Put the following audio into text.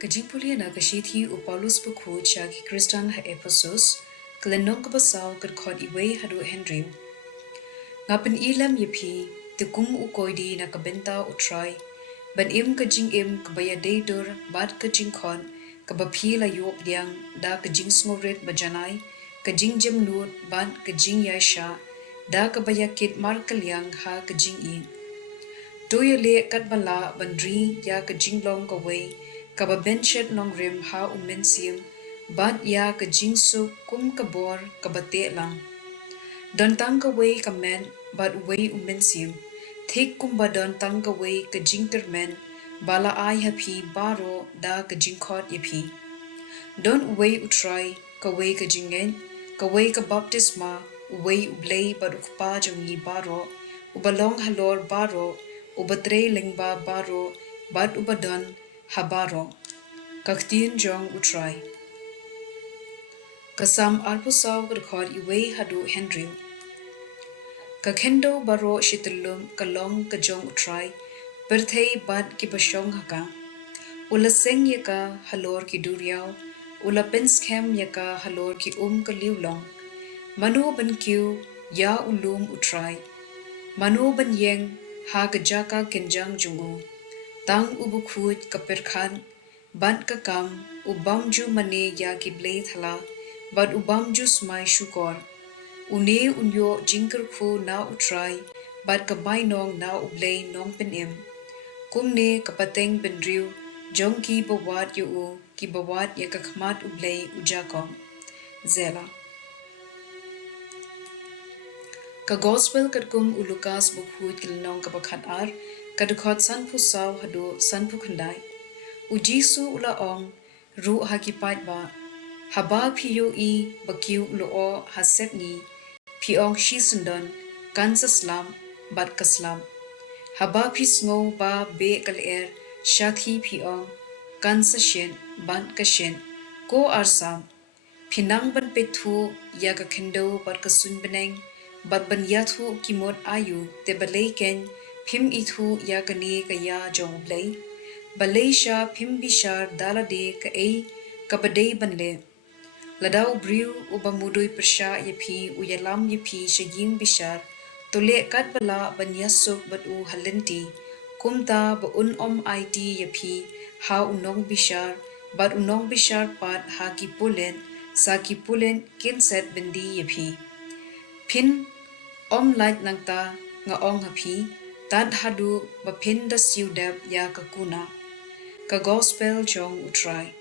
Kajingpule na kashithi u Paulus buku chagi Kristan ha Ephesus, kalenong kabasaw kadkod iwe hadu Henry. Ngapen ilam yepi, tikum u koidi na kabenta u try, ban im kajing im kabaya deidur bad kajing kon, kabapi la yop diang da kajing sngobret bajanai, kajing jem nut bad kajing yaisha, da kabaya kit mar kalyang ha kajing i. Doyole kat bala bandri ya kajing long kaway, kaba benchet long rim ha umensim, bad ya kajing su kum kabor kabate lang. Don tang kaway kamen, bad way umensim, take kumba don tang kaway kajing termen, bala ay hapi baro da kajing kot yepi. Don way utry, kaway kajingen, kaway ka baptisma, way Blei bad ukpa jongi baro, ubalong halor baro, ubatre lengba baro, bad ubadon habaro. Ktien jong utry. Kasam arpusaw kadkod iwe hadu Henry. Kakendo baro shitilum kalong kajong utry, berthei bad kibasyong haka. Ula seng yaka halor ki duryaw, ula penskem yaka halor ki kaliwlong. Manu ban kiw ya ulum utry. Manu ban yeng ha kajaka kenjang jungu. Tang ubukuj kapirkhan, bad kakam, ubamju mane ya ki Blei thala, bad ubamju smai shukor. Une unyo jingkerku na utry, bad kabay nong na Blei nong penim. Kumne kapateng bendriw, jong ki bawat yu ki bawat ya kakmat Blei ujakom. Zela. Ka gospel kadkum ulukas bukhut kilnong kapakat ar, kadukot san pusaw hadu san pukhandai. Ujisu ula ong, ru hakipat ba, haba piyo i bakiw ulo hasep ni, piong shisundon, kansa slam, bat kaslam. Haba pisngo ba be kaler, shathi piong, kansa shin, ban kashin, ko arsam. Pinang ban pethu, yaga kendo bat kasun beneng, bat ban yathu kimot ayu, te balay ken, pim ithu yagani kaya jong Blei. Balay siya pim bishar dalade ka ay kabaday banle. Ladaw briw ubamudoy persya yepi uyalam yepi syaging bishar, tole kat bala ban yasuk bat u halenti, kumta ba om IT yepi ha unong bishar, bat unong bishar pat ha kipulen, sa kipulen kinset bendi yepi. Pin light nangta nga ong hapi, tad hadu bapin da siudab ya kakuna. Ka gospel jong utry.